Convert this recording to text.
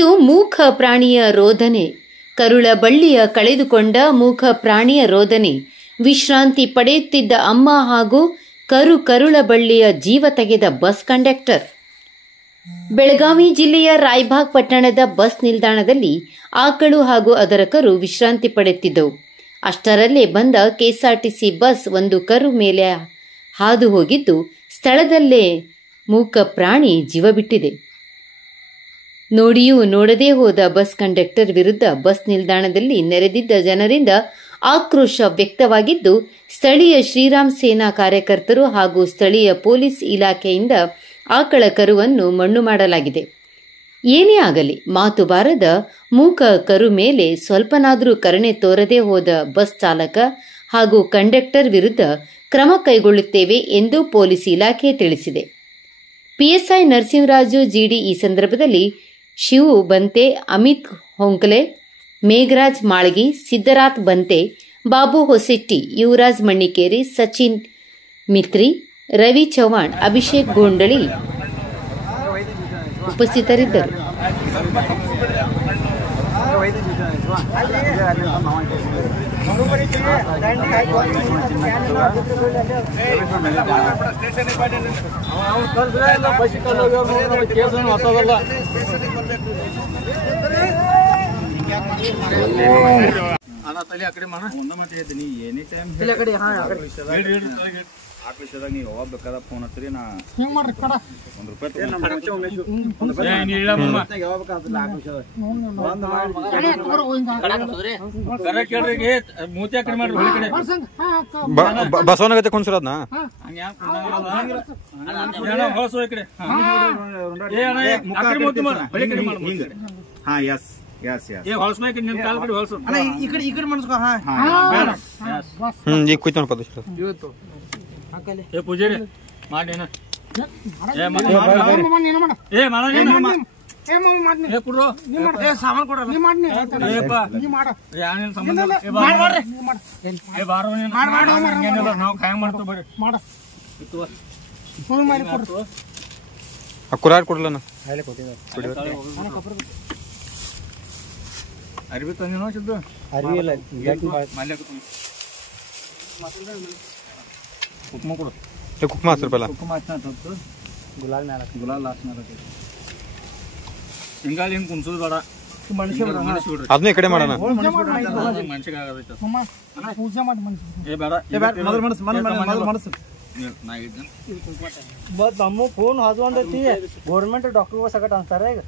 ಇದು ಮೂಕ ಪ್ರಾಣಿಯ ರೋದನೆ. ಕರುಳ ಬಳ್ಳಿಯ ಕಳೆದುಕೊಂಡ ಮೂಕ ಪ್ರಾಣಿಯ ರೋದನೆ. ವಿಶ್ರಾಂತಿ ಪಡೆಯುತ್ತಿದ್ದ ಅಮ್ಮ ಹಾಗೂ ಕರುಳ ಬಳ್ಳಿಯ ಜೀವ ತೆಗೆದ ಬಸ್ ಕಂಡಕ್ಟರ್. ಬೆಳಗಾವಿ ಜಿಲ್ಲೆಯ ರಾಯಬಾಗ್ ಪಟ್ಟಣದ ಬಸ್ ನಿಲ್ದಾಣದಲ್ಲಿ ಆಕಳು ಹಾಗೂ ಅದರ ಕರು ವಿಶ್ರಾಂತಿ ಪಡೆಯುತ್ತಿದ್ದವು. ಅಷ್ಟರಲ್ಲೇ ಬಂದ ಕೆಎಸ್ಆರ್ಟಿಸಿ ಬಸ್ ಒಂದು ಕರು ಮೇಲೆ ಹಾದು ಹೋಗಿದ್ದು, ಸ್ಥಳದಲ್ಲೇ ಮೂಕ ಪ್ರಾಣಿ ಜೀವ ಬಿಟ್ಟಿದೆ. ನೋಡಿಯೂ ನೋಡದೇ ಹೋದ ಬಸ್ ಕಂಡಕ್ಟರ್ ವಿರುದ್ಧ ಬಸ್ ನಿಲ್ದಾಣದಲ್ಲಿ ನೆರೆದಿದ್ದ ಜನರಿಂದ ಆಕ್ರೋಶ ವ್ಯಕ್ತವಾಗಿದ್ದು, ಸ್ಥಳೀಯ ಶ್ರೀರಾಮ್ ಸೇನಾ ಕಾರ್ಯಕರ್ತರು ಹಾಗೂ ಸ್ಥಳೀಯ ಪೊಲೀಸ್ ಇಲಾಖೆಯಿಂದ ಆಕಳ ಕರುವನ್ನು ಮಣ್ಣು ಮಾಡಲಾಗಿದೆ. ಏನೇ ಆಗಲಿ, ಮಾತು ಬಾರದ ಮೂಕ ಕರು ಮೇಲೆ ಸ್ವಲ್ಪನಾದರೂ ಕರುಣೆ ತೋರದೆ ಹೋದ ಬಸ್ ಚಾಲಕ ಹಾಗೂ ಕಂಡಕ್ಟರ್ ವಿರುದ್ಧ ಕ್ರಮ ಕೈಗೊಳ್ಳುತ್ತೇವೆ ಎಂದು ಪೊಲೀಸ್ ಇಲಾಖೆ ತಿಳಿಸಿದೆ. ಪಿಎಸ್ಐ ನರಸಿಂಹರಾಜು ಜಿಡಿ ಈ ಸಂದರ್ಭದಲ್ಲಿ ಶಿವು ಬಂತೆ, ಅಮಿತ್ ಹೊಂಕಲೆ, ಮೇಘರಾಜ್ ಮಾಳ್ಗಿ, ಸಿದ್ದರಾತ್ ಬಂತೆ, ಬಾಬು ಹೊಸೆಟ್ಟಿ, ಯುವರಾಜ್ ಮಣ್ಣಿಕೇರಿ, ಸಚಿನ್ ಮಿತ್ರಿ, ರವಿ ಚೌಹಾಣ್, ಅಭಿಷೇಕ್ ಗೋಂಡಳಿ ಉಪಸ್ಥಿತರಿದ್ದರು. ಆ ವಿಷಯದಾಗ ನೀವು ಯಾವಾಗ ಬೇಕಾದ ಫೋನ್ ಹಚ್ಚಿರಿ, ನಾ ಬಸವನಗತ್ತೆ ಕುನ್ಸಿರೋದ್ನ ಹಾ ಎಸ್ ಎಸ್ ಎಸ್ ಈಗ ಕುಯ್ತು ಪೂಜಾರಿ ಮಾಡಿ ಸಾಮಾನು ಕೊಡ ನಾವು ಕಾಯ ಮಾಡ್ತೀವಿ ಬರ್ರಿ ಕುರಾಡ್ ಕೊಡ್ಲ ಅರ್ಬಿ ತಂದಿನೋ ಸಿದ್ದು ಅರ್ಬಿ ಇಲ್ಲ ಕುಕ್ಮ ಕೊಡು ಕುಕ್ಮ ಹಚ್ಚಿರಲ್ಲ ಕುಕ್ಮ ಹಚ್ಚ ಗುಲಾಲ್ ಮ್ಯಾಲ ಗುಲಾಲ್ ಲಾಸ್ಟ್ ಮ್ಯಾಲ ಹಿಂಗಾಗಿ ಹಿಂಗೆ ಕುನ್ಸೋದು ಬೇಡ ಅದನ್ನ ಈ ಕಡೆ ಮಾಡೋಣ ಮನ್ಸಿಗೆ ಆಗದೈತೆ ಪೂಜೆ ಮಾಡಿ ಮನ್ಸಿಗೆ ನಮ್ಮ ಫೋನ್ ಅದು ಒಂದೈತಿ ಗೌರ್ಮೆಂಟ್ ಡಾಕ್ಟರ್ ಸಗಟ್ ಅಂತಾರ ಈಗ